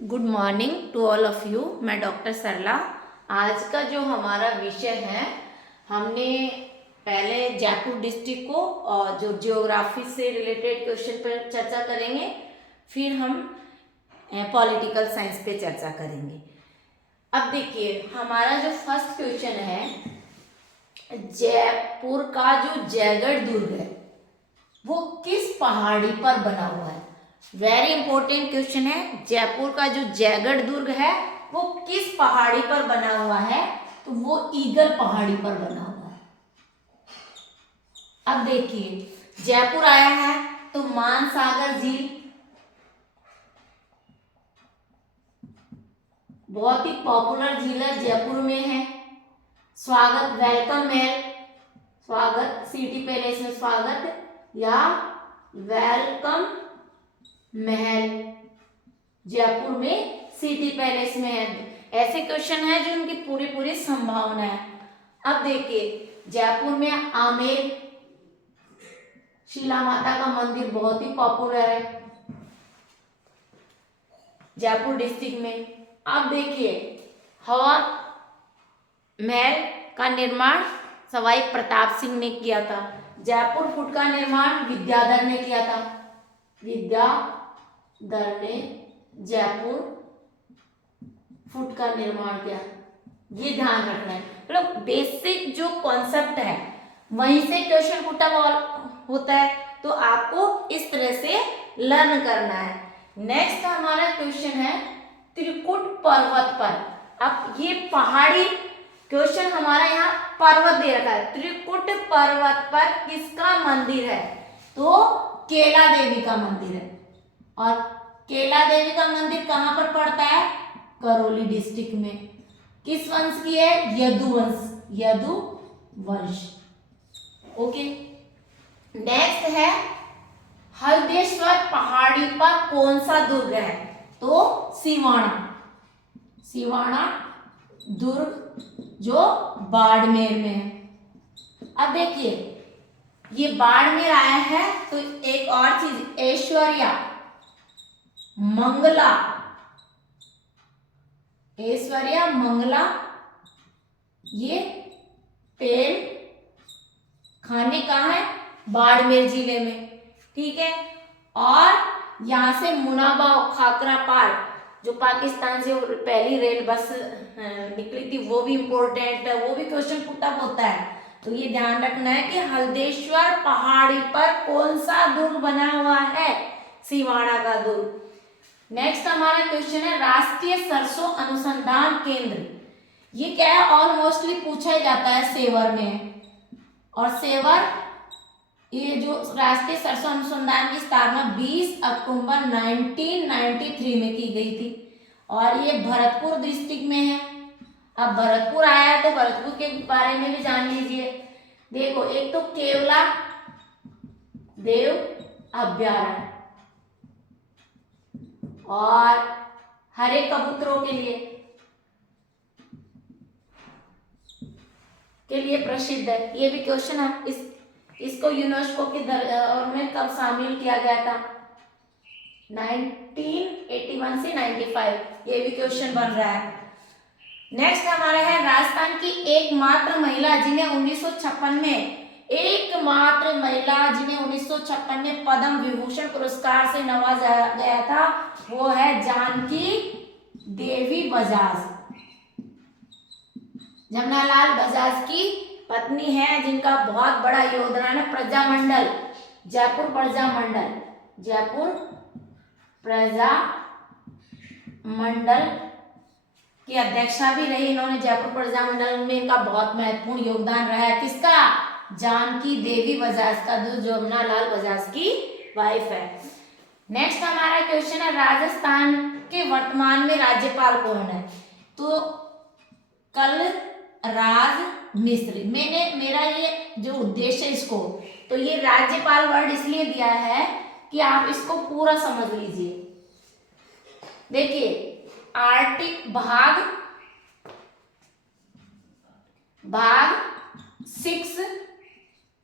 Good morning to all of you. मैं doctor Sarla. आज का जो हमारा विषय है, हमने पहले जयपुर डिस्ट्रिक्ट को और जो जियोग्राफी से रिलेटेड क्वेश्चन पर चर्चा करेंगे, फिर हम पॉलिटिकल साइंस पे चर्चा करेंगे। अब देखिए, हमारा जो फर्स्ट क्वेश्चन है, जयपुर का जो जयगढ़ दुर्ग है वो किस पहाड़ी पर बना हुआ है। वेरी इंपॉर्टेंट क्वेश्चन है। जयपुर का जो जयगढ़ दुर्ग है वो किस पहाड़ी पर बना हुआ है, तो वो ईगल पहाड़ी पर बना हुआ है। अब देखिए, जयपुर आया है तो मानसागर झील बहुत ही पॉपुलर झील है, जयपुर में है। स्वागत वेलकम महल, स्वागत सिटी पैलेस में स्वागत या वेलकम महल जयपुर में सिटी पैलेस में है। ऐसे क्वेश्चन है जो उनकी पूरी पूरी संभावना है। अब देखिए, जयपुर में आमेर शिला माता का मंदिर बहुत ही पॉपुलर है जयपुर डिस्ट्रिक्ट में। अब देखिए, हवा महल का निर्माण सवाई प्रताप सिंह ने किया था। जयपुर फुट का निर्माण विद्याधर ने किया था। विद्याधर ने जयपुर फुट का निर्माण किया, ये ध्यान रखना है। मतलब बेसिक जो कॉन्सेप्ट है वहीं से क्वेश्चन पुट अप होता है, तो आपको इस तरह से लर्न करना है। नेक्स्ट हमारा क्वेश्चन है त्रिकुट पर्वत पर। अब ये पहाड़ी क्वेश्चन हमारा यहाँ पर्वत दे रखा है। त्रिकुट पर्वत पर किसका मंदिर है, तो केला देवी का मंदिर है। और केला देवी का मंदिर कहाँ पर पड़ता है, करौली डिस्ट्रिक्ट में। किस वंश की है, यदुवंश, यदुवंश। ओके, नेक्स्ट है हल्देश्वर पहाड़ी पर कौन सा दुर्ग है, तो सिवाना, सिवाना दुर्ग जो बाड़मेर में है। अब देखिए, ये बाड़मेर आया है तो एक और चीज, ऐश्वर्या मंगला, ऐश्वर्या मंगला ये तेल खाने कहाँ है, बाड़मेर जिले में। ठीक है, और यहां से मुनाबाव खाकरा पार, जो पाकिस्तान से पहली रेल बस निकली थी, वो भी इंपॉर्टेंट है, वो भी क्वेश्चन पुट अप होता है। तो ये ध्यान रखना है कि हल्देश्वर पहाड़ी पर कौन सा दुर्ग बना हुआ है, सिवाना का दुर्ग। नेक्स्ट हमारा क्वेश्चन है राष्ट्रीय सरसों अनुसंधान केंद्र। ये क्या है, ऑलमोस्टली पूछा ही जाता है, सेवर में। और सेवर, ये जो राष्ट्रीय सरसों अनुसंधान की स्थापना 20 अक्टूबर 1993 में की गई थी, और ये भरतपुर डिस्ट्रिक्ट में है। अब भरतपुर आया है तो भरतपुर के बारे में भी जान लीजिए। देखो, एक तो केवला देव अभ्यारण्य, और हरे कबूतरों के लिए प्रसिद्ध है। ये भी क्वेश्चन है। इसको यूनेस्को के में कब शामिल किया गया था, 1981 से 95, ये भी क्वेश्चन बन रहा है। नेक्स्ट हमारा है राजस्थान की एकमात्र महिला जिन्हें 1956 में, एकमात्र महिला जिन्हें 1956 में पद्म विभूषण पुरस्कार से नवाजा गया था, वो है जानकी देवी बजाज। जमनालाल बजाज की पत्नी है, जिनका बहुत बड़ा योगदान है प्रजामंडल, जयपुर प्रजामंडल, जयपुर प्रजामंडल की अध्यक्षा भी रही इन्होंने। जयपुर प्रजामंडल में इनका बहुत महत्वपूर्ण योगदान रहा है। किसका, जानकी देवी बजाज का, जो जमनालाल बजाज की वाइफ है। नेक्स्ट हमारा क्वेश्चन है राजस्थान के वर्तमान में राज्यपाल कौन है, तो कलराज मिश्र। मेरा ये जो उद्देश्य है इसको, तो ये राज्यपाल वर्ड इसलिए दिया है कि आप इसको पूरा समझ लीजिए। देखिए, भाग 6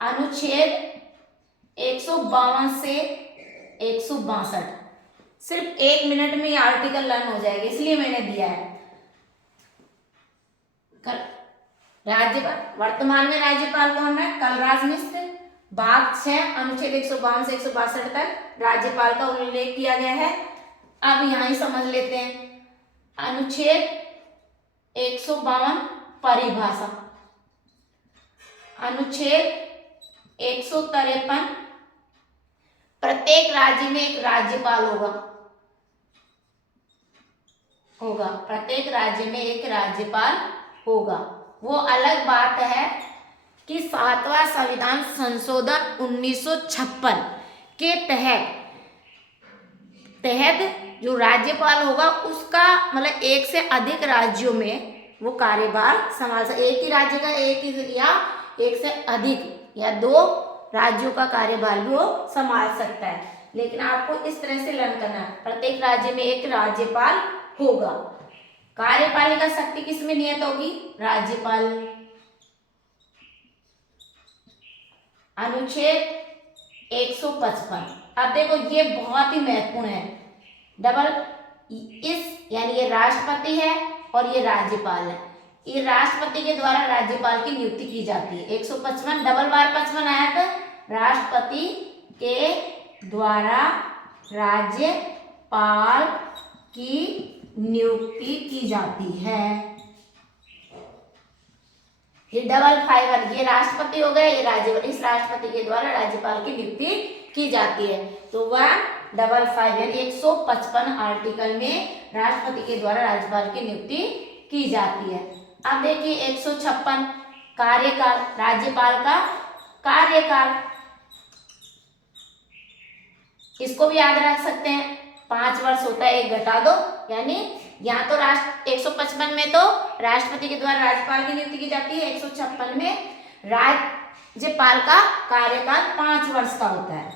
अनुच्छेद 152 से 162 सिर्फ 1 मिनट में ये आर्टिकल लर्न हो जाएगा, इसलिए मैंने दिया है। राज्यपाल, वर्तमान में राज्यपाल कौन है? कलराज मिश्र। भाग 6 अनुच्छेद 152 से 162 तक राज्यपाल का उल्लेख किया गया है। अब यहाँ ही समझ लेते हैं। अनुच्छेद 152 परिभाषा, अनुच्छेद 153 प्रत्येक राज्य में एक राज्यपाल होगा, प्रत्येक राज्य में एक राज्यपाल होगा। वो अलग बात है कि 7वां संविधान संशोधन 1956 के तहत जो राज्यपाल होगा उसका मतलब एक से अधिक राज्यों में वो कार्यभार संभाल सकता है। एक ही राज्य का एक से अधिक या 2 राज्यों का कार्यभार भी वो संभाल सकता है। लेकिन आपको इस तरह से लर्न करना है, प्रत्येक राज्य में एक राज्यपाल होगा। कार्यपालिका शक्ति किसमें नियत होगी? राज्यपाल। अनुच्छेद 155, अब देखो ये बहुत ही महत्वपूर्ण है। यानी ये राष्ट्रपति है और ये राज्यपाल है। ये राष्ट्रपति के द्वारा राज्यपाल की नियुक्ति की जाती है। 155 डबल बार 55 आया था। राष्ट्रपति के द्वारा राज्यपाल की नियुक्ति की जाती है। ये डबल 5 ये राष्ट्रपति हो गए, ये राज्यपाल। इस राष्ट्रपति के द्वारा राज्यपाल की नियुक्ति की जाती है। तो वह डबल 5 यानी 155 आर्टिकल में राष्ट्रपति के द्वारा राज्यपाल की नियुक्ति की जाती है। अब देखिए 156 कार्यकाल, राज्यपाल का कार्यकाल, इसको भी याद रख सकते हैं। 5 वर्ष होता है, 1 घटा दो, यानी यहाँ तो 155 में तो राष्ट्रपति के द्वारा राज्यपाल की नियुक्ति की जाती है। 156 में राज्यपाल का कार्यकाल 5 वर्ष का होता है।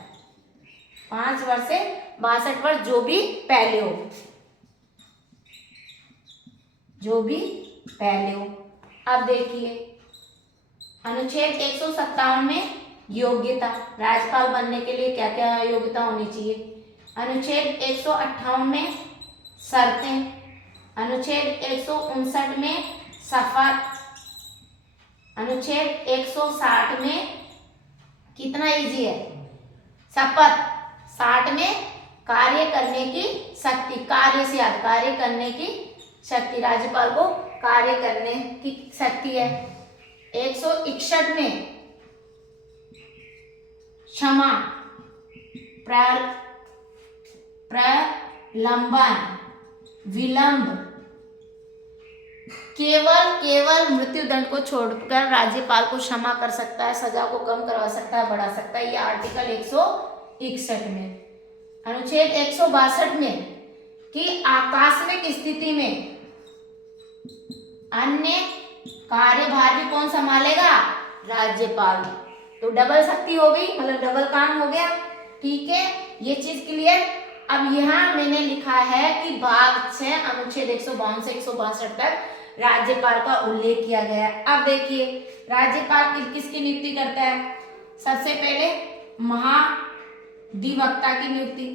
5 वर्ष से 62 वर्ष, जो भी पहले हो, जो भी पहले हो। अब देखिए अनुच्छेद 157 में योग्यता, राज्यपाल बनने के लिए क्या क्या योग्यता होनी चाहिए। अनुच्छेद 158 में शर्तें, अनुच्छेद 159 में शपथ, अनुच्छेद 160 में कितना इजी है शपथ, 60 में कार्य करने की शक्ति, कार्य से याद, कार्य करने की शक्ति, राज्यपाल को कार्य करने की शक्ति है। 161 में क्षमा, प्रलंबन, विलंब, केवल मृत्युदंड को छोड़कर राज्यपाल को क्षमा कर सकता है, सजा को कम करवा सकता है, बढ़ा सकता है। ये आर्टिकल 161 में। अनुच्छेद 162 में कि आकस्मिक स्थिति में अन्य कार्यभार भी कौन संभालेगा? राज्यपाल। तो डबल शक्ति हो गई, मतलब डबल काम हो गया। ठीक है, ये चीज क्लियर। अब यहाँ मैंने लिखा है कि भाग 6 अनुच्छेद 152 से 162 तक राज्यपाल का उल्लेख किया गया है। अब देखिए राज्यपाल किसकी नियुक्ति करता है? सबसे पहले महाधिवक्ता की नियुक्ति,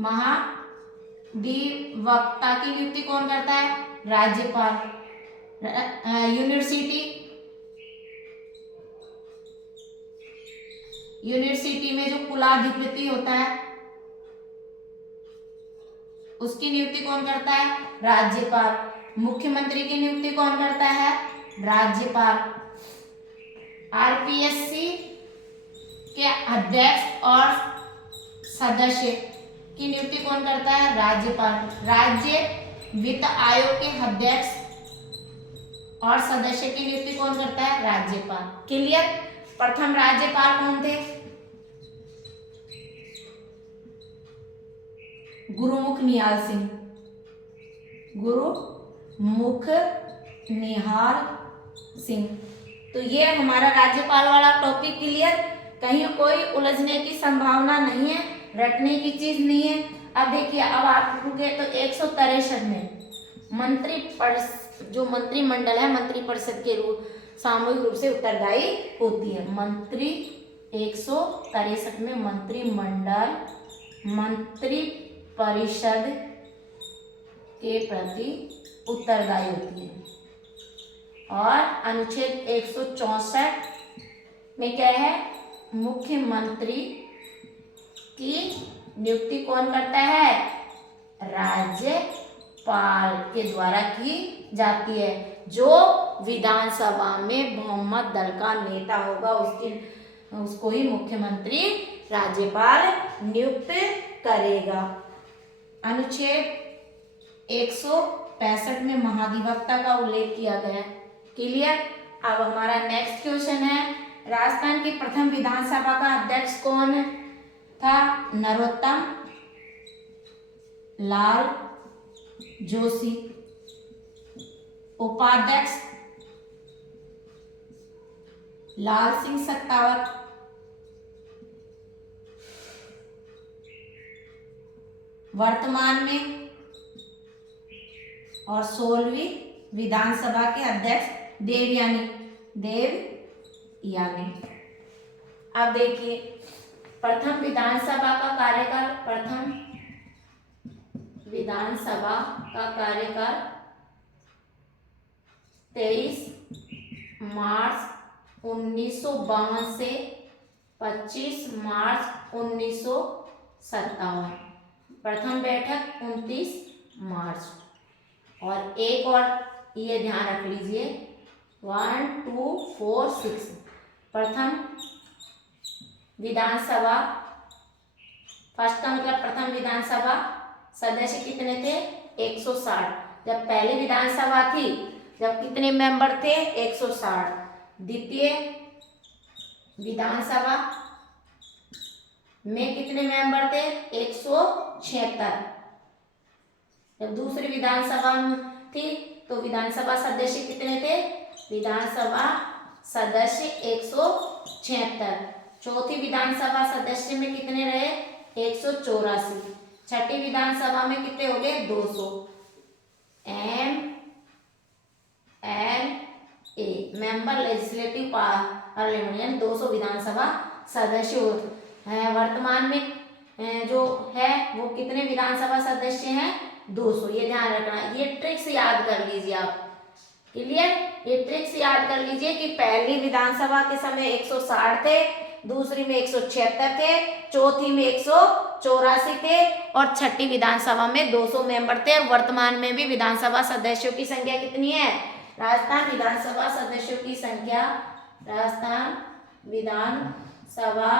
महाधिवक्ता की नियुक्ति कौन करता है? राज्यपाल। यूनिवर्सिटी में जो कुलाधिपति होता है उसकी नियुक्ति कौन करता है? राज्यपाल। मुख्यमंत्री की नियुक्ति कौन करता है? राज्यपाल। आरपीएससी के अध्यक्ष और सदस्य की नियुक्ति कौन करता है? राज्यपाल। राज्य वित्त आयोग के अध्यक्ष और सदस्य की नियुक्ति कौन करता है? राज्यपाल। क्लियर। प्रथम राज्यपाल कौन थे? गुरुमुख निहाल सिंह। गुरुमुख निहाल सिंह। तो ये हमारा राज्यपाल वाला टॉपिक क्लियर। कहीं कोई उलझने की संभावना नहीं है, रटने की चीज नहीं है। अब देखिए, अब आप रुके तो 163 में जो मंत्रिमंडल है, मंत्रिपरिषद के रूप सामूहिक रूप से उत्तरदायी होती है। 163 में मंत्री परिषद के प्रति उत्तरदायी होती है। और अनुच्छेद 164 में क्या है, मुख्यमंत्री की नियुक्ति कौन करता है, राज्यपाल के द्वारा की जाती है। जो विधानसभा में बहुमत दल का नेता होगा उसको ही मुख्यमंत्री राज्यपाल नियुक्त करेगा। अनुच्छेद 165 में महाधिवक्ता का उल्लेख किया गया है। क्लियर। अब हमारा नेक्स्ट क्वेश्चन है, राजस्थान की प्रथम विधानसभा का अध्यक्ष कौन था, नरोत्तम लाल जोशी। उपाध्यक्ष लाल सिंह सत्तावत। वर्तमान में और 16वीं विधानसभा के अध्यक्ष देवयानी। अब देखिए, प्रथम विधानसभा का कार्यकाल 23 मार्च 1952 से 25 मार्च 1957। प्रथम बैठक 29 मार्च। और एक और ये ध्यान रख लीजिए, 1 2 4 6 प्रथम विधानसभा, फर्स्ट का मतलब प्रथम विधानसभा सदस्य कितने थे, 160। जब पहली विधानसभा थी, जब कितने मेंबर थे, 160। द्वितीय विधानसभा में कितने मेंबर थे, 176। जब दूसरी विधानसभा थी तो विधानसभा सदस्य कितने थे, विधानसभा सदस्य 176। चौथी विधानसभा सदस्य में कितने रहे, 184। छठी विधानसभा में कितने हो गए, 200। MLA मेंबर लेजिस्लेटिव पार्लियामेंट, यानी 200 विधानसभा सदस्य हैं। वर्तमान में जो है वो कितने विधानसभा सदस्य हैं, 200। ये ध्यान रखना, ये ट्रिक्स याद कर लीजिए आप। क्लियर। ये ट्रिक्स याद कर लीजिए कि पहली विधानसभा के समय 160 थे, दूसरी में 176 थे, चौथी में 184 थे और छठी विधानसभा में 200 मेंबर थे। और वर्तमान में भी विधानसभा सदस्यों की संख्या कितनी है, राजस्थान विधानसभा सदस्यों की संख्या, राजस्थान विधानसभा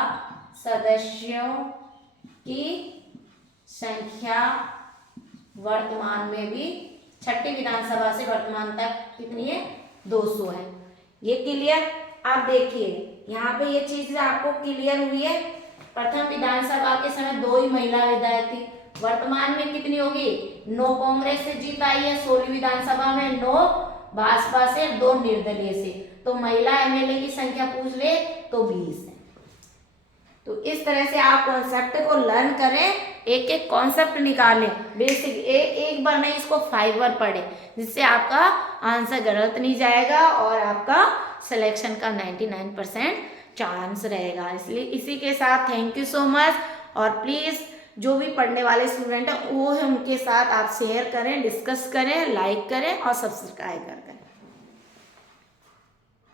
सदस्यों की संख्या वर्तमान में भी छठी विधानसभा से वर्तमान तक कितनी है, 200 है। ये क्लियर। आप देखिए यहाँ पे ये चीज आपको क्लियर हुई है। प्रथम विधानसभा के समय 2 ही महिला विधायक थी। वर्तमान में कितनी होगी, 9 कांग्रेस से जीत आई है 16वीं विधानसभा में, 9 भाजपा से, 2 निर्दलीय से। तो महिला एमएलए की संख्या पूछ ले तो 20 है। तो इस तरह से आप कॉन्सेप्ट को लर्न करें, एक एक कॉन्सेप्ट निकालें बेसिक, एक बार नहीं इसको 5 बार पढ़ें, जिससे आपका आंसर गलत नहीं जाएगा और आपका सिलेक्शन का 99% चांस रहेगा। इसलिए इसी के साथ थैंक यू सो मच। और प्लीज़ जो भी पढ़ने वाले स्टूडेंट हैं वो उनके साथ आप शेयर करें, डिस्कस करें, लाइक करें और सब्सक्राइब करें।